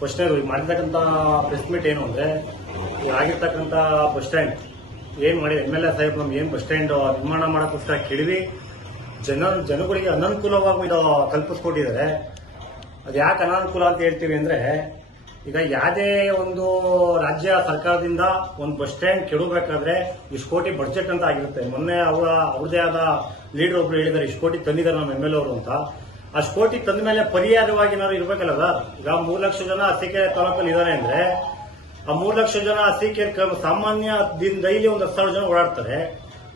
ಫಸ್ಟ್ನೇದು ಈಗ ಮಾಡಿರ್ತಕ್ಕಂಥ press meet ಏನು ಅಂದರೆ ಈಗ ಆಗಿರ್ತಕ್ಕಂಥ ಬಸ್ ಸ್ಟ್ಯಾಂಡ್ ಏನು ಮಾಡಿ MLA ಸಾಹೇಬ್ ನಮ್ಗೆ ಏನು ಬಸ್ ಸ್ಟ್ಯಾಂಡ್ ನಿರ್ಮಾಣ ಮಾಡೋಕ್ಕೋಸ್ಕರ ಕೆಡವಿ ಜನಗಳಿಗೆ ಅನನುಕೂಲವಾಗಿ ಇದು ಕಲ್ಪಿಸ್ಕೊಟ್ಟಿದ್ದಾರೆ. ಅದು ಯಾಕೆ ಅನಾನುಕೂಲ ಅಂತ ಹೇಳ್ತೀವಿ ಅಂದರೆ, ಈಗ ಯಾವುದೇ ಒಂದು ರಾಜ್ಯ ಸರ್ಕಾರದಿಂದ ಒಂದು ಬಸ್ ಸ್ಟ್ಯಾಂಡ್ ಕೆಡಬೇಕಾದ್ರೆ ಇಷ್ಟು ಕೋಟಿ ಬಡ್ಜೆಟ್ ಅಂತ ಆಗಿರುತ್ತೆ. ಮೊನ್ನೆ ಅವ್ರದೇ ಆದ ಲೀಡರ್ ಒಬ್ರು ಹೇಳಿದ್ದಾರೆ ಇಷ್ಟು ಕೋಟಿ ತಂದಿದ್ದಾರೆ ನಮ್ಮ MLA ಅವರು ಅಂತ. ಅಷ್ಟು ಕೋಟಿ ತಂದ ಮೇಲೆ ಪರಿಹಾರವಾಗಿ ಏನಾದ್ರು ಇರಬೇಕಲ್ಲ ಸರ್. ಈಗ 3 ಲಕ್ಷ ಜನ ಅರಸೀಕೆರೆ ತಾಲೂಕಲ್ಲಿ ಇದ್ದಾರೆ ಅಂದ್ರೆ ಆ 3 ಲಕ್ಷ ಜನ ಅರಸೀಕೆರೆ ಸಾಮಾನ್ಯ ಡೈಲಿ ಒಂದು 10,000 ಜನ ಓಡಾಡ್ತಾರೆ.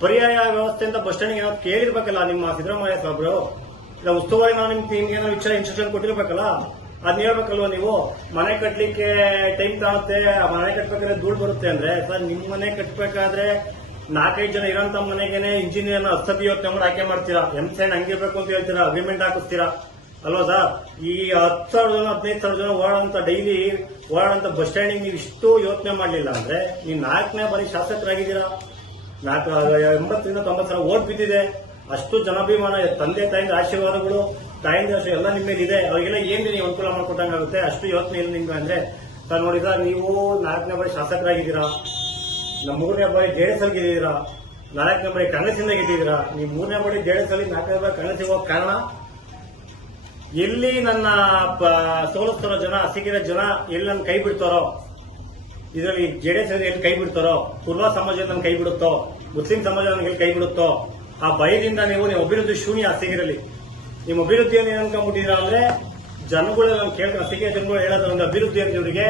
ಪರ್ಯಾಯ ವ್ಯವಸ್ಥೆಯಿಂದ ಬಸ್ ಸ್ಟ್ಯಾಂಡ್ ಏನಾದ್ರು ಕೇಳಿರ್ಬೇಕಲ್ಲ ನಿಮ್ಮ ಸಿದ್ದರಾಮಯ್ಯ ಸಾಹೇಬ್ರು. ಇಲ್ಲ ಉಸ್ತುವಾರಿ ನಾವು ನಿಮ್ಗೆ ಏನಾದ್ರು ಇನ್ಸ್ಟ್ರಕ್ಷನ್ ಕೊಟ್ಟಿರ್ಬೇಕಲ್ಲ, ಅದನ್ನ ಹೇಳ್ಬೇಕಲ್ವ ನೀವು. ಮನೆ ಕಟ್ಟಲಿಕ್ಕೆ ಟೈಮ್ ತಾಗುತ್ತೆ, ಮನೆ ಕಟ್ಟಬೇಕಾದ್ರೆ ಧೂಳು ಬರುತ್ತೆ ಅಂದ್ರೆ ಸರ್ ನಿಮ್ಮ ಮನೆ ಕಟ್ಟಬೇಕಾದ್ರೆ 4-5 ಜನ ಇರೋಂತ ಮನೆಗೇನೆ ಇಂಜಿನಿಯರ್ನ 10 ಯೋಚನೆ ಮಾಡಿ ಆಯ್ಕೆ ಮಾಡ್ತೀರಾ. MSN ಹಂಗಿರ್ಬೇಕು ಅಂತ ಹೇಳ್ತೀರಾ, ಅಗ್ರಿಮೆಂಟ್ ಹಾಕಿಸ್ತೀರಾ ಅಲ್ವಾ ಸರ್. ಈ 10,000 ಜನ 15,000 ಜನ ಓಡಾಡಂತ ಡೈಲಿ ಓಡಾಡಂತ ಬಸ್ ಸ್ಟ್ಯಾಂಡಿಗೆ ನೀವು ಇಷ್ಟು ಯೋಚನೆ ಮಾಡಲಿಲ್ಲ ಅಂದ್ರೆ ನೀವು 4ನೇ ಬಾರಿ ಶಾಸಕರಾಗಿದ್ದೀರಾ. 80-90 ಸಲ ಓಟ್ ಬಿದ್ದಿದೆ. ಅಷ್ಟು ಜನಾಭಿಮಾನ, ತಂದೆ ತಾಯಿಂದ ಆಶೀರ್ವಾದಗಳು, ತಾಯಿಂದ ಆಶೀರ್ವಾದ ಎಲ್ಲ ನಿಮ್ಮ ಮೇಲೆ ಇದೆ. ಅವರಿಗೆಲ್ಲ ಏನ್ ನೀವು ಅನುಕೂಲ ಮಾಡ್ಕೊಟ್ಟಂಗಾಗುತ್ತೆ. ಅಷ್ಟು ಯೋಚನೆ ಇಲ್ಲ ನಿಮ್ಗೆ ಅಂದ್ರೆ ಸರ್. ನೋಡಿ ಸರ್, ನೀವು 4ನೇ ಬಾರಿ ಶಾಸಕರಾಗಿದ್ದೀರಾ, ನಮ್ಮ 3ನೇ ಬಾರಿ JDS ಅಲ್ಲಿ ಗೆದ್ದಿದ್ದೀರಾ, 4ನೇ ಬಾರಿ ಕಾಂಗ್ರೆಸ್ಸಿಂದ ಗೆದ್ದಿದ್ದೀರಾ. ನೀವು 3ನೇ ಬಾರಿ JDS ಅಲ್ಲಿ 4ನೇ ಬಾರಿ ಕಾಂಗ್ರೆಸ್ಗೆ ಹೋಗೋ ಕಾರಣ ಎಲ್ಲಿ ನನ್ನ ಸೋಲಿಸ್ತಾರೋ ಜನ, ಅರಸೀಕೆರೆ ಜನ ಎಲ್ಲಿ ನನ್ನ ಕೈ ಬಿಡ್ತಾರೋ, ಇದರಲ್ಲಿ JDS ಎಲ್ಲಿ ಕೈ ಬಿಡ್ತಾರೋ, ಕುರ್ಬಾ ಸಮಾಜ ನನ್ನ ಕೈ ಬಿಡುತ್ತೋ, ಮುಸ್ಲಿಂ ಸಮಾಜ ನನಗೆ ಕೈ ಬಿಡುತ್ತೋ, ಆ ಭಯದಿಂದ ನೀವು ಅಭಿವೃದ್ಧಿ ಶೂನ್ಯ. ಅರಸೀಕೆರೆಯಲ್ಲಿ ನಿಮ್ಮ ಅಭಿವೃದ್ಧಿಯನ್ನು ಏನು ಅನ್ಕೊಂಡ್ಬಿಟ್ಟಿದ್ದೀರಾ ಅಂದ್ರೆ ಜನಗಳು ನಾನು ಕೇಳ್ತಾರೆ, ಅರಸೀಕೆರೆ ಜನಗಳು ಹೇಳೋದು ಒಂದು ಅಭಿವೃದ್ಧಿ ಅಂತ ಇವರಿಗೆ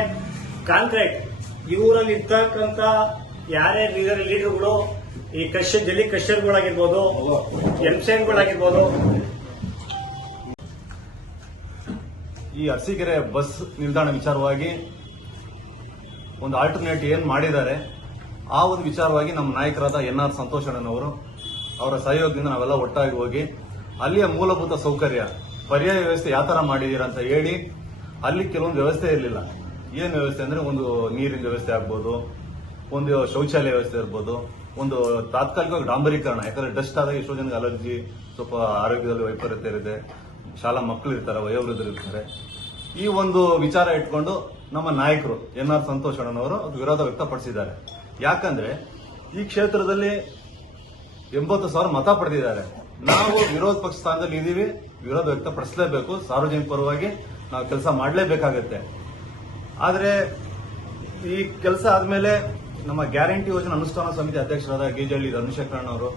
ಕಾಂಕ್ರೀಟ್. ಇವರಲ್ಲಿ ಇರ್ತಕ್ಕಂಥ ಯಾರೇ ಲೀಡರ್ಗಳು, ಈ ಜಲ್ಲಿ ಕ್ರಷರ್ಗಳಾಗಿರ್ಬೋದು, MSNಗಳಾಗಿರ್ಬೋದು, ಈ ಅರಸೀಕೆರೆ ಬಸ್ ನಿಲ್ದಾಣ ವಿಚಾರವಾಗಿ ಒಂದು ಆಲ್ಟರ್ನೇಟ್ ಏನ್ ಮಾಡಿದ್ದಾರೆ ಆ ಒಂದು ವಿಚಾರವಾಗಿ ನಮ್ಮ ನಾಯಕರಾದ NR ಸಂತೋಷ್ ಅಣ್ಣನವರು ಅವರ ಸಹಯೋಗದಿಂದ ನಾವೆಲ್ಲ ಒಟ್ಟಾಗಿ ಹೋಗಿ ಅಲ್ಲಿಯ ಮೂಲಭೂತ ಸೌಕರ್ಯ ಪರ್ಯಾಯ ವ್ಯವಸ್ಥೆ ಯಾವ ತರ ಮಾಡಿದೀರ ಅಂತ ಹೇಳಿ, ಅಲ್ಲಿ ಕೆಲವೊಂದು ವ್ಯವಸ್ಥೆ ಇರಲಿಲ್ಲ. ಏನ್ ವ್ಯವಸ್ಥೆ ಅಂದ್ರೆ ಒಂದು ನೀರಿನ ವ್ಯವಸ್ಥೆ ಆಗ್ಬೋದು, ಒಂದು ಶೌಚಾಲಯ ವ್ಯವಸ್ಥೆ ಇರ್ಬೋದು, ಒಂದು ತಾತ್ಕಾಲಿಕವಾಗಿ ಡಾಂಬರೀಕರಣ. ಯಾಕಂದ್ರೆ ಡಸ್ಟ್ ಆದಾಗ ಎಷ್ಟೋ ಜನಕ್ಕೆ ಅಲರ್ಜಿ, ಸ್ವಲ್ಪ ಆರೋಗ್ಯದಲ್ಲಿ ವೈಪರೀತ್ಯ ಇರುತ್ತೆ, ಶಾಲಾ ಮಕ್ಕಳು ಇರ್ತಾರೆ, ವಯೋವೃದ್ಧರು ಇರ್ತಾರೆ. ಈ ಒಂದು ವಿಚಾರ ಇಟ್ಕೊಂಡು ನಮ್ಮ ನಾಯಕರು NR ಸಂತೋಷ್ ಅಣ್ಣನವರು ವಿರೋಧ ವ್ಯಕ್ತಪಡಿಸಿದ್ದಾರೆ. ಯಾಕಂದ್ರೆ ಈ ಕ್ಷೇತ್ರದಲ್ಲಿ 80,000 ಮತ ಪಡೆದಿದ್ದಾರೆ. ನಾವು ವಿರೋಧ ಪಕ್ಷ ಸ್ಥಾನದಲ್ಲಿ ಇದೀವಿ, ವಿರೋಧ ವ್ಯಕ್ತಪಡಿಸಲೇಬೇಕು. ಸಾರ್ವಜನಿಕ ಪರವಾಗಿ ನಾವು ಕೆಲಸ ಮಾಡಲೇಬೇಕಾಗತ್ತೆ. ಆದ್ರೆ ಈ ಕೆಲಸ ಆದ್ಮೇಲೆ ನಮ್ಮ ಗ್ಯಾರಂಟಿ ಯೋಜನೆ ಅನುಷ್ಠಾನ ಸಮಿತಿ ಅಧ್ಯಕ್ಷರಾದ ಗೇಜಹಳ್ಳಿ ಧರ್ಮಶೇಖರಣ್ಣ ಅವರು,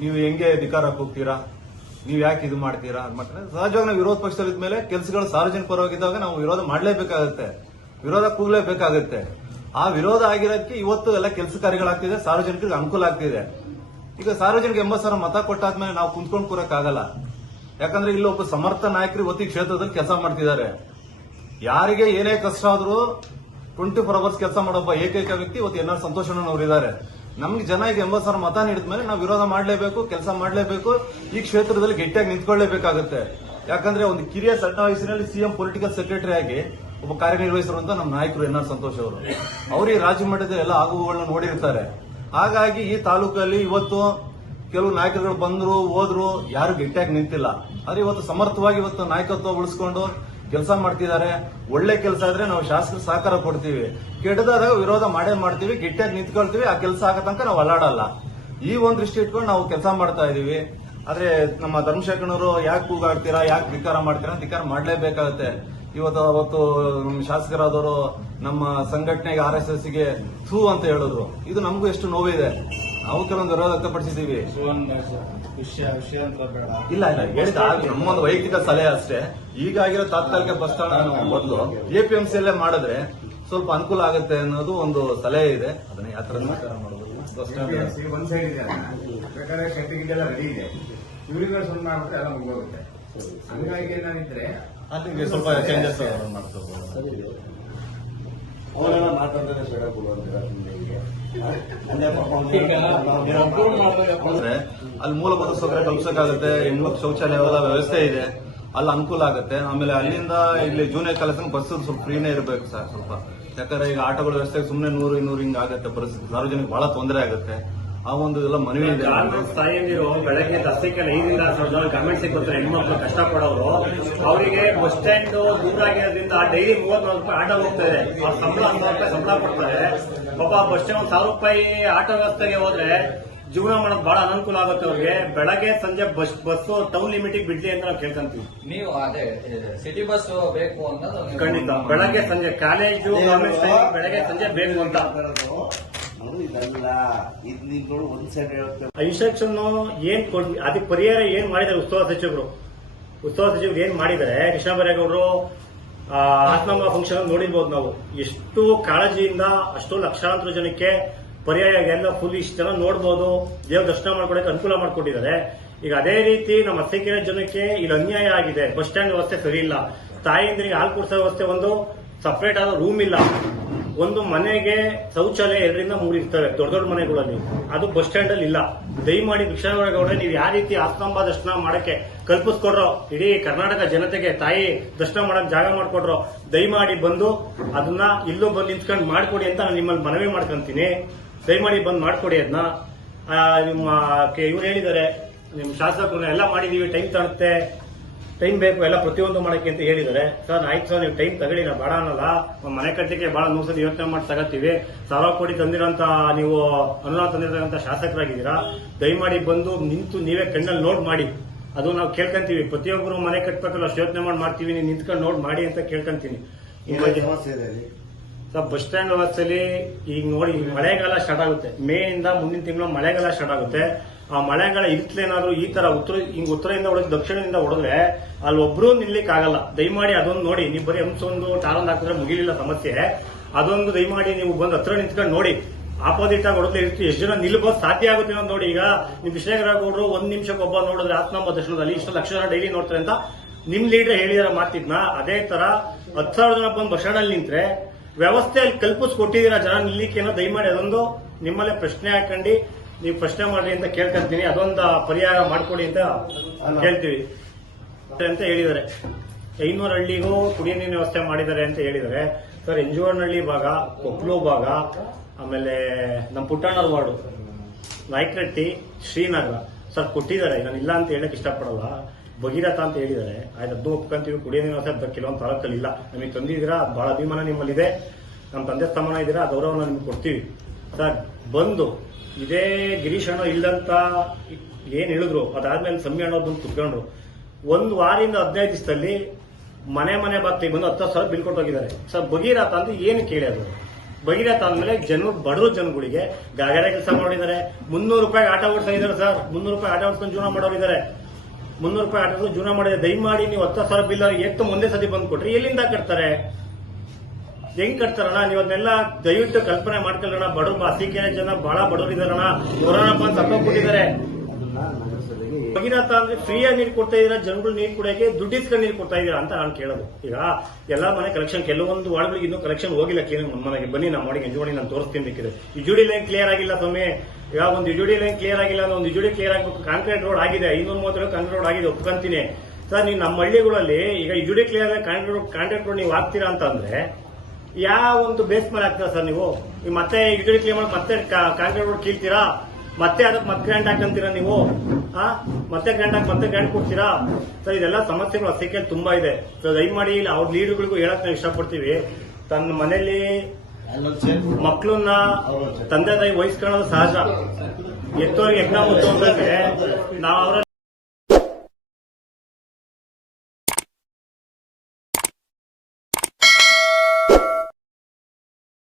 ನೀವು ಹೆಂಗೆ ಅಧಿಕಾರಕ್ಕೆ ಹೋಗ್ತೀರಾ, ನೀವು ಯಾಕೆ ಇದು ಮಾಡ್ತೀರಾ ಅಂತ ಸಹಜವಾಗಿ ನಾವು ವಿರೋಧ ಪಕ್ಷದಲ್ಲಿದ್ದ ಮೇಲೆ ಕೆಲಸಗಳು ಸಾರ್ವಜನಿಕ ಪರವಾಗಿದ್ದಾಗ ನಾವು ವಿರೋಧ ಮಾಡಲೇಬೇಕಾಗುತ್ತೆ, ವಿರೋಧ ಕೂಗಲೇಬೇಕಾಗುತ್ತೆ. ಆ ವಿರೋಧ ಆಗಿರೋದಕ್ಕೆ ಇವತ್ತು ಎಲ್ಲ ಕೆಲಸ ಕಾರ್ಯಗಳಾಗ್ತಿದೆ, ಸಾರ್ವಜನಿಕರಿಗೆ ಅನುಕೂಲ ಆಗ್ತಿದೆ. ಈಗ ಸಾರ್ವಜನಿಕ 80,000 ಮತ ಕೊಟ್ಟಾದ್ಮೇಲೆ ನಾವು ಕುಂತ್ಕೊಂಡು ಕೂರಕ್ಕಾಗಲ್ಲ. ಯಾಕಂದ್ರೆ ಇಲ್ಲೊಬ್ಬ ಸಮರ್ಥ ನಾಯಕರು ಇವತ್ತು ಈ ಕ್ಷೇತ್ರದಲ್ಲಿ ಕೆಲಸ ಮಾಡ್ತಿದ್ದಾರೆ. ಯಾರಿಗೆ ಏನೇ ಕಷ್ಟ ಆದ್ರೂ 24 ಅವರ್ಸ್ ಕೆಲಸ ಮಾಡೋಬ್ಬ ಏಕೈಕ ವ್ಯಕ್ತಿ ಇವತ್ತು NR ಸಂತೋಷ್ ಅಣ್ಣನವರು ಇದ್ದಾರೆ. ನಮ್ಗೆ ಜನ ಈಗ 80,000 ಮತ ನೀಡಿದ್ಮೇಲೆ ನಾವು ವಿರೋಧ ಮಾಡಲೇಬೇಕು, ಕೆಲಸ ಮಾಡಲೇಬೇಕು, ಈ ಕ್ಷೇತ್ರದಲ್ಲಿ ಗಟ್ಟಿಯಾಗಿ ನಿಂತ್ಕೊಳ್ಳೇಬೇಕಾಗುತ್ತೆ. ಯಾಕಂದ್ರೆ ಒಂದು ಕಿರಿಯ ಸಣ್ಣ ವಯಸ್ಸಿನಲ್ಲಿ CM ಪೊಲಿಟಿಕಲ್ ಸೆಕ್ರೆಟರಿ ಆಗಿ ಒಬ್ಬ ಕಾರ್ಯನಿರ್ವಹಿಸಿರುವಂತ ನಮ್ಮ ನಾಯಕರು NR ಸಂತೋಷ್ ಅವರು. ಅವರು ಈ ರಾಜ್ಯ ಮಟ್ಟದಲ್ಲಿ ಎಲ್ಲ ಆಗುವುಗಳನ್ನ ನೋಡಿರ್ತಾರೆ. ಹಾಗಾಗಿ ಈ ತಾಲೂಕಲ್ಲಿ ಇವತ್ತು ಕೆಲವು ನಾಯಕರುಗಳು ಬಂದ್ರು ಹೋದ್ರು, ಯಾರು ಗಟ್ಟಿಯಾಗಿ ನಿಂತಿಲ್ಲ. ಆದ್ರೆ ಇವತ್ತು ಸಮರ್ಥವಾಗಿ ಇವತ್ತು ನಾಯಕತ್ವ ಉಳಿಸ್ಕೊಂಡು ಕೆಲಸ ಮಾಡ್ತಿದ್ದಾರೆ. ಒಳ್ಳೆ ಕೆಲಸ ಇದ್ರೆ ನಾವು ಶಾಸಕರು ಸಹಕಾರ ಕೊಡ್ತೀವಿ, ಕೆಟ್ಟದಾಗ ವಿರೋಧ ಮಾಡೇ ಮಾಡ್ತೀವಿ, ಗಟ್ಟಿಯಾಗಿ ನಿಂತ್ಕೊಳ್ತೀವಿ. ಆ ಕೆಲಸ ಆಗೋ ತನಕ ನಾವು ಅಲ್ಲಾಡಲ್ಲ. ಈ ಒಂದು ದೃಷ್ಟಿ ಇಟ್ಕೊಂಡು ನಾವು ಕೆಲಸ ಮಾಡ್ತಾ ಇದೀವಿ. ಆದ್ರೆ ನಮ್ಮ ಧರ್ಮಶೇಖರನವರು ಯಾಕೆ ಕೂಗಾಡ್ತೀರಾ, ಯಾಕೆ ಧಿಕ್ಕಾರ ಮಾಡ್ತೀರಾ, ಧಿಕ್ಕಾರ ಮಾಡಲೇಬೇಕಾಗುತ್ತೆ. ಅವತ್ತು ನಮ್ಮ ಶಾಸಕರಾದವರು ನಮ್ಮ ಸಂಘಟನೆಗೆ RSSಗೆ ಥೂ ಅಂತ ಹೇಳಿದ್ರು. ಇದು ನಮಗೂ ಎಷ್ಟು ನೋವಿದೆ. ನಾವು ಕೆಲವೊಂದು ವಿರೋಧ ವ್ಯಕ್ತಪಡಿಸಿದೀವಿ. ಇಲ್ಲ ಹೇಳಿದ ನಮ್ಮೊಂದು ವೈಯಕ್ತಿಕ ಸಲಹೆ ಅಷ್ಟೇ. ಈಗಾಗಿರೋ ತಾತ್ಕಾಲಿಕ ಬಸ್ ಸ್ಟ್ಯಾಂಡ್ ಬದಲು APMCಯಲ್ಲೇ ಮಾಡಿದ್ರೆ ಸ್ವಲ್ಪ ಅನುಕೂಲ ಆಗುತ್ತೆ ಅನ್ನೋದು ಒಂದು ಸಲಹೆ ಇದೆ. ಅದನ್ನ ಯಾವ ತರ ಮಾಡೋದು, ಬಸ್ ಸ್ಟ್ಯಾಂಡ್ ಒಂದ್ ಸೈಡ್ ಇದೆ, ಬೇಕಾದ್ರೆ ಶೆಟ್ಟಿಗೆ ಎಲ್ಲ ರೆಡಿ ಇದೆ, ಇವರಿಗೆ ಸುಮ್ಮನೆ ಮಾಡ್ಬಿಟ್ರೆ ಎಲ್ಲ ಮುಗೋಗುತ್ತೆ. ಹಂಗಾಗಿ ಏನಾಗಿದ್ರೆ ಅದಕ್ಕೆ ಸ್ವಲ್ಪ ಚೇಂಜಸ್ ಮಾಡ್ಕೋಬಹುದು. ಅವರೆಲ್ಲ ಮಾತಾಡ್ತಾರೆ ಸೈಡ ಕೊಡುವಂತ ಅಂದ್ರೆ ಅಲ್ಲಿ ಮೂಲಭೂತ ಸೌಕರ್ಯ ಕಲ್ಪಿಸಕ್ಕಾಗುತ್ತೆ. ಹೆಣ್ಮಕ್ಳು ಶೌಚಾಲಯ ವ್ಯವಸ್ಥೆ ಇದೆ, ಅಲ್ಲಿ ಅನುಕೂಲ ಆಗುತ್ತೆ. ಆಮೇಲೆ ಅಲ್ಲಿಂದ ಇಲ್ಲಿ ಜೂನಿಯರ್ ಕಾಲೇಜ್ ಬಸ್ ಸ್ವಲ್ಪ ಫ್ರೀನೇ ಇರಬೇಕು ಸರ್ ಸ್ವಲ್ಪ. ಯಾಕಂದ್ರೆ ಈಗ ಆಟೋಗಳ ವ್ಯವಸ್ಥೆ ಸುಮ್ಮನೆ 100-200 ಹಿಂಗ್ ಆಗುತ್ತೆ ಪರಿಸ್ಥಿತಿ, ಸಾರ್ವಜನಿಕ ಬಹಳ ತೊಂದರೆ ಆಗುತ್ತೆ. ಆ ಒಂದು ಎಲ್ಲ ಮನವಿ ಇದೆ. ಗಾರ್ಮೆಂಟ್ಸ್ ತಾಯಂದಿರು ಬೆಳಗ್ಗೆ ದಸಕ್ಕೆಲ್ಲ 5ರಿಂದ 1000 ಜನ ಗಾರ್ಮೆಂಟ್ಸ್ ಬರ್ತಾರೆ, ಹೆಣ್ಮಕ್ಳು ಕಷ್ಟಪಡೋರು. ಅವರಿಗೆ ಬಸ್ ಸ್ಟ್ಯಾಂಡ್ ದೂರ ಆಗಿರೋದ್ರಿಂದ ಡೈಲಿ 30-40 ರೂಪಾಯಿ ಆಟೋ ಹೋಗ್ತಾರೆ. ಅವ್ರ ಸಂಬಳ 100 ರೂಪಾಯಿ ಸಂಬಳ ಕೊಡ್ತಾರೆ. ಪಾಪ ಬಸ್ ಸ್ಟ್ಯಾಂಡ್ 1000 ರೂಪಾಯಿ ಆಟೋ ವ್ಯವಸ್ಥೆಗೆ ಹೋದ್ರೆ ಜೀವನ ಮಾಡೋದು ಬಹಳ ಅನುಕೂಲ ಆಗುತ್ತೆ ಅವ್ರಿಗೆ. ಬೆಳಗ್ಗೆ ಸಂಜೆ ಬಸ್ ಟೌನ್ ಲಿಮಿಟಿಗೆ ಬಿಡ್ಲಿ ಅಂತ ನಾವು ಕೇಳ್ಕೊಂತೀವಿ. ನೀವು ಅದೇ ಸಿಟಿ ಬಸ್ ಬೇಕು ಅನ್ನೋದು ನೀವು- ಖಂಡಿತ ಬೆಳಗ್ಗೆ ಸಂಜೆ ಕಾಲೇಜು ಗವರ್ಮೆಂಟ್ ಬೆಳಗ್ಗೆ ಸಂಜೆ ಬೇಕು ಅಂತ. ಇದಲ್ಲ ಇದು ನಿಂತ್ಕೊಂಡು ಒಂದ್ ಸೈಡ್ ಹೇಳ್ತಾರೆ. ಇನ್ಸ್ಟ್ರಕ್ಷನ್ ಏನ್ ಅದಕ್ಕೆ ಪರಿಹಾರ ಏನ್ ಮಾಡಿದ್ದಾರೆ ಉತ್ಸವ ಸಚಿವರು ಏನ್ ಮಾಡಿದ್ದಾರೆ? ಕೃಷ್ಣ ಬೈರೇಗೌಡರು ಆತ್ಮಂಬ ಫಂಕ್ಷನ್ ನೋಡಿರ್ಬೋದು ನಾವು. ಎಷ್ಟು ಕಾಳಜಿಯಿಂದ ಅಷ್ಟು ಲಕ್ಷಾಂತರ ಜನಕ್ಕೆ ಪರ್ಯಾಯ ಎಲ್ಲ ಫುಲ್ ಇಷ್ಟು ಜನ ನೋಡ್ಬೋದು, ದೇವ್ರ ದರ್ಶನ ಮಾಡ್ಕೊಡಕ್ಕೆ ಅನುಕೂಲ ಮಾಡ್ಕೊಟ್ಟಿದ್ದಾರೆ. ಈಗ ಅದೇ ರೀತಿ ನಮ್ಮ ಅರಸೀಕೆರೆ ಜನಕ್ಕೆ ಇಲ್ಲಿ ಅನ್ಯಾಯ ಆಗಿದೆ. ಬಸ್ ಸ್ಟ್ಯಾಂಡ್ ವ್ಯವಸ್ಥೆ ಸರಿ ಇಲ್ಲ, ತಾಯಂದ್ರಿಗೆ ಹಾಲು ಕುಡಿಸೋ ವ್ಯವಸ್ಥೆ, ಒಂದು ಸಪರೇಟ್ ಆದ ರೂಮ್ ಇಲ್ಲ, ಒಂದು ಮನೆಗೆ ಶೌಚಾಲಯ 2-3 ಇರ್ತವೆ ದೊಡ್ಡ ದೊಡ್ಡ ಮನೆಗಳಲ್ಲಿ, ಅದು ಬಸ್ ಸ್ಟ್ಯಾಂಡ್ ಅಲ್ಲಿ ಇಲ್ಲ. ದಯಮಾಡಿ ಕೃಷ್ಣಗೌಡ್ರೆ ನೀವು ಯಾವ ರೀತಿ ಆಸ್ತಂಬ ದರ್ಶನ ಮಾಡಕ್ಕೆ ಕಲ್ಪಿಸ್ಕೊಡ್ರೋ, ಇಡೀ ಕರ್ನಾಟಕ ಜನತೆಗೆ ತಾಯಿ ದರ್ಶನ ಮಾಡಕ್ ಜಾಗ ಮಾಡ್ಕೊಡ್ರೋ, ದಯಮಾಡಿ ಬಂದು ಅದನ್ನ ಇಲ್ಲೂ ಬಂದು ನಿಂತ್ಕೊಂಡು ಮಾಡ್ಕೊಡಿ ಅಂತ ನಾನು ನಿಮ್ಮಲ್ಲಿ ಮನವಿ ಮಾಡ್ಕೊಂತೀನಿ. ದಯಮಾಡಿ ಬಂದು ಮಾಡ್ಕೊಡಿ ಅದನ್ನ. ನಿಮ್ಮ ಇವ್ರು ಹೇಳಿದ್ದಾರೆ, ನಿಮ್ಮ ಶಾಸಕರು ಎಲ್ಲ ಮಾಡಿದೀವಿ, ಟೈಮ್ ತಗೊಳುತ್ತೆ, ಟೈಮ್ ಬೇಕು ಎಲ್ಲ ಪ್ರತಿಯೊಂದು ಮಾಡಕ್ಕೆ ಅಂತ ಹೇಳಿದ್ದಾರೆ. ಸರ್ ಆಯ್ತು ಸರ್, ನೀವು ಟೈಮ್ ತಗೊಳ್ಳಿ, ನಾವು ಬೇಡ ಅನ್ನಲ್ಲ. ಮನೆ ಕಟ್ಟಕ್ಕೆ ಬಹಳ 100 ಸತಿ ಯೋಚನೆ ಮಾಡಿ ತಗೋತೀವಿ. 1000 ಕೋಟಿ ತಂದಿರೋಂತ ನೀವು ಅನುದಾನ ತಂದಿರತಕ್ಕಂಥ ಶಾಸಕರಾಗಿದ್ದೀರಾ. ದಯಮಾಡಿ ಬಂದು ನಿಂತು ನೀವೇ ಕಣ್ಣಲ್ಲಿ ನೋಡ್ ಮಾಡಿ, ಅದು ನಾವು ಕೇಳ್ಕೊಂತೀವಿ. ಪ್ರತಿಯೊಬ್ಬರು ಮನೆ ಕಟ್ಟಬೇಕಲ್ಲ ಅಷ್ಟು ಯೋಚನೆ ಮಾಡ್ತೀವಿ, ನೀವು ನಿಂತ್ಕೊಂಡು ನೋಡ್ ಮಾಡಿ ಅಂತ ಕೇಳ್ಕೊಂತೀನಿ. ಏನ್ ಸಮಸ್ಯೆ ಇದೆ ಅಲ್ಲಿ? ಸರ್ ಬಸ್ ಸ್ಟ್ಯಾಂಡ್ ವ್ಯವಸ್ಥೆಯಲ್ಲಿ ಈಗ ನೋಡಿ, ಮಳೆಗಾಲ ಸ್ಟಾರ್ಟ್ ಆಗುತ್ತೆ, ಮೇ ಇಂದ ಮುಂದಿನ ತಿಂಗಳು ಮಳೆಗಾಲ ಸ್ಟಾರ್ಟ್ ಆಗುತ್ತೆ. ಆ ಮಳೆಗಾಲ ಇರ್ತಲೇನಾದ್ರೂ ಈ ತರ ಉತ್ತರದಿಂದ ಹೊಡೆದು ದಕ್ಷಿಣದಿಂದ ಹೊಡೆದ್ರೆ ಅಲ್ಲಿ ಒಬ್ರು ನಿಲ್ಲಿಕ್ ಆಗಲ್ಲ. ದಯಮಾಡಿ ಅದೊಂದು ನೋಡಿ. ನೀವು ಬರೀ ಹಂಸೊಂದು ಟಾರೊಂದು ಹಾಕಿದ್ರೆ ಮುಗಿಲಿಲ್ಲ ಸಮಸ್ಯೆ. ಅದೊಂದು ದಯಮಾಡಿ ನೀವು ಬಂದು ಹತ್ರ ನಿಂತ್ಕೊಂಡು ನೋಡಿ. ಆಪೋಸಿಟ್ ಆಗಿ ಹೊಡೆದ್ರೆ ಎಷ್ಟು ಜನ ನಿಲ್ಬೋದು ಸಾಧ್ಯ ಆಗುತ್ತೆ ಅನ್ನೋದು ನೋಡಿ. ಈಗ ನಿಮ್ ಕೃಷ್ಣಗೌಡರು 1 ನಿಮಿಷಕ್ಕೆ ಒಬ್ಬ ನೋಡಿದ್ರೆ ಆತ್ಮಂಬ ದರ್ಶನದಲ್ಲಿ ಇಷ್ಟು ಲಕ್ಷ ಜನ ಡೈಲಿ ನೋಡ್ತಾರೆ ಅಂತ ನಿಮ್ ಲೀಡರ್ ಹೇಳಿದಾರೆ ಮಾತಿದ್ನ. ಅದೇ ತರ 10,000 ಜನ ಬಂದು ಬಸ್ ಸ್ಟ್ಯಾಂಡ್ ಅಲ್ಲಿ ನಿಂತ್ರೆ ವ್ಯವಸ್ಥೆ ಅಲ್ಲಿ ಕಲ್ಪಿಸ್ಕೊಟ್ಟಿದ್ದೀರಾ ಜನ ನಿಲ್ಲಿಕ್ಕೇನೋ. ದಯಮಾಡಿ ಅದೊಂದು ನಿಮ್ಮಲ್ಲೇ ಪ್ರಶ್ನೆ ಹಾಕೊಂಡು ನೀವು ಪ್ರಶ್ನೆ ಮಾಡ್ರಿ ಅಂತ ಕೇಳ್ಕೊಂತೀನಿ. ಅದೊಂದು ಪರಿಹಾರ ಮಾಡ್ಕೊಡಿ ಅಂತ ಹೇಳ್ತೀವಿ ಅಂತ ಹೇಳಿದ್ದಾರೆ. 500 ಹಳ್ಳಿಗೂ ಕುಡಿಯ ನೀರಿನ ವ್ಯವಸ್ಥೆ ಮಾಡಿದ್ದಾರೆ ಅಂತ ಹೇಳಿದ್ದಾರೆ. ಸರ್ ಎಂಜುವನಹಳ್ಳಿ ಭಾಗ, ಕೊಪ್ಲು ಭಾಗ, ಆಮೇಲೆ ನಮ್ಮ ಪುಟ್ಟಣ್ಣರ ವಾರ್ಡು, ನಾಯ್ಕರಟ್ಟಿ, ಶ್ರೀನಗರ ಸರ್ ಕೊಟ್ಟಿದ್ದಾರೆ. ನಾನು ಇಲ್ಲ ಅಂತ ಹೇಳಕ್ ಇಷ್ಟಪಡಲ್ಲ. ಭಗೀರಥ ಅಂತ ಹೇಳಿದ್ದಾರೆ, ಅದನ್ನು ಒಪ್ಕೊಂತೀವಿ. ಕುಡಿಯ ನೀರಿನ ವ್ಯವಸ್ಥೆ ಕೆಲವೊಂದು ತಾಲೂಕಲ್ಲಿ ಇಲ್ಲ, ನಮಗೆ ತಂದಿದ್ದೀರಾ, ಬಹಳ ಅಭಿಮಾನ ನಿಮ್ಮಲ್ಲಿದೆ, ನಮ್ಮ ತಂದೆ ಸ್ಥಾನ ಇದ್ದೀರಾ, ಆ ಗೌರವನ ನಿಮ್ಗೆ ಕೊಡ್ತೀವಿ. ಸರ್ ಬಂದು ಇದೇ ಗಿರೀಶ್ ಅಣ್ಣ ಇಲ್ದಂತ ಏನ್ ಹೇಳಿದ್ರು, ಅದಾದ್ಮೇಲೆ ಸಮ್ಮಿ ಅಣ್ಣ ಬಂದು ಕುತ್ಕೊಂಡ್ರು. 1 ವಾರದಿಂದ 15 ದಿವಸದಲ್ಲಿ ಮನೆ ಬಾಗ್ಲಿಗೆ ಬಂದು 10,000 ಬಿಲ್ ಕೊಟ್ಟೋಗಿದ್ದಾರೆ. ಸರ್ ಭಗೀರಥ ಅಂತ ಏನು ಕೇಳಿದ್ರು? ಭಗೀರಥ ಅಂದ್ಮೇಲೆ ಬಡವರು ಜನಗಳಿಗೆ ಗಾಗಡೆ ಕೆಲಸ ಮಾಡಿದ್ದಾರೆ. 300 ರೂಪಾಯಿ ಆಟ ಓಡಿಸ್ತಾ ಇದ್ದಾರೆ ಸರ್. 300 ರೂಪಾಯಿ ಆಟ ಓಡಿಸ್ಕೊಂಡು ಜೀವನ ಮಾಡೋರಿದ್ದಾರೆ. 300 ರೂಪಾಯಿ ಆಟ ಓಡಿಸ್ಕೊಂಡು ಜೀವನ ಮಾಡಿದ್ರೆ ದಯಮಾಡಿ ನೀವು 10,000 ಬಿಲ್ ಎಷ್ಟು ಒಂದೇ ಸತಿ ಬಂದು ಕೊಟ್ರಿ ಎಲ್ಲಿಂದ ಕಟ್ತಾರೆ? ಹೆಂಗ್ ಕಟ್ತಾರಣ್ಣ? ನೀವು ಅದನ್ನೆಲ್ಲ ದಯವಿಟ್ಟು ಕಲ್ಪನೆ ಮಾಡ್ಕೊಳ್ಳೋಣ. ಬಡವರು ಅರಸೀಕೆರೆ ಜನ ಬಹಳ ಬಡವರಿದಾರಣ. ಕೊರೋನಾ ಬಂದು ಸತ್ತೋಗ್ಬಿಟ್ಟಿದ್ದಾರೆ. ಭಗೀರಥ ಅಂದ್ರೆ ಫ್ರೀಯಾಗಿ ನೀರು ಕೊಡ್ತಾ ಇದೀರಾ, ಜನಗಳು ನೀರು ಕುಡಿಯೋಕೆ ದುಡ್ಡು ಇಸ್ಕೊಂಡು ನೀರು ಕೊಡ್ತಾ ಇದೀರಾ ಅಂತ ನಾನು ಕೇಳೋದು. ಈಗ ಎಲ್ಲಾ ಮನೆ ಕಲೆಕ್ಷನ್, ಕೆಲವೊಂದು ವಾರ್ಡ್ಗಳಿಗೆ ಇನ್ನೂ ಕಲೆಕ್ಷನ್ ಹೋಗಿಲ್ಲ ಕ್ಲೀನ್. ನಮ್ಮ ಮನೆಗೆ ಬನ್ನಿ, ನಮ್ಮ ಮಾಡಿ ಎಂಜುಡಿ ನಾನು ತೋರಿಸ್ತೀನಿ ಬೇಕಿದೆ. ಇಜುಡಿ ಲೈನ್ ಕ್ಲಿಯರ್ ಆಗಿಲ್ಲ ಸ್ವಾಮಿ. ಈಗ ಒಂದು ಇಜುಡಿ ಲೈನ್ ಕ್ಲಿಯರ್ ಆಗಿಲ್ಲ, ಒಂದು ಇಜುಡಿ ಕ್ಲಿಯರ್ ಆಗಬೇಕು. ಕಾಂಕ್ರೀಟ್ ರೋಡ್ ಆಗಿದೆ, 530 ಕಾಂಕ್ರೀಟ್ ರೋಡ್ ಆಗಿದೆ, ಒಪ್ಕೊಂತೀನಿ ಸರ್. ನೀವು ನಮ್ಮ ಹಳ್ಳಿಗಳಲ್ಲಿ ಈಗ ಇಜುಡಿ ಕ್ಲಿಯರ್ ಕಾಂಕ್ರೀಟ್ ರೋಡ್ ನೀವು ಹಾಕ್ತೀರಾ ಅಂತಂದ್ರೆ ಯಾವ ಒಂದು ಬೇಸ್ ಮೇಲೆ ಹಾಕ್ತೀರಾ ಸರ್? ನೀವು ಮತ್ತೆ ಇಜುಡಿ ಕ್ಲಿಯರ್ ಮಾಡಿ ಮತ್ತೆ ಕಾಂಕ್ರೀಟ್ ರೋಡ್ ಕೀಳ್ತೀರಾ, ಮತ್ತೆ ಅದಕ್ಕೆ ಮತ್ತೆ ಗ್ರ್ಯಾಂಡ್ ಹಾಕಂತೀರಾ ನೀವು? ಮತ್ತೆ ಗ್ರ್ಯಾಂಡ್ ಹಾಕಿ ಮತ್ತೆ ಗ್ರ್ಯಾಂಡ್ ಕೊಡ್ತೀರಾ ಸರ್? ಇದೆಲ್ಲ ಸಮಸ್ಯೆಗಳು ಅರಸೀಕೆರೆಯಲ್ಲಿ ತುಂಬಾ ಇದೆ. ಸೊ ದಯಮಾಡಿ ಅವ್ರ ಲೀಡರ್ಗಳಿಗೂ ಹೇಳಕ್ ನಾವು ಇಷ್ಟಪಡ್ತೀವಿ. ತನ್ನ ಮನೆಯಲ್ಲಿ ಮಕ್ಕಳನ್ನ ತಂದೆ ತಾಯಿ ವಹಿಸ್ಕೊಳ್ಳೋದು ಸಹಜ. ಎತ್ತೋರಿಗೆ ಯಜ್ಞ ಮುತ್ತು ಅಂತಂದ್ರೆ ನಾವು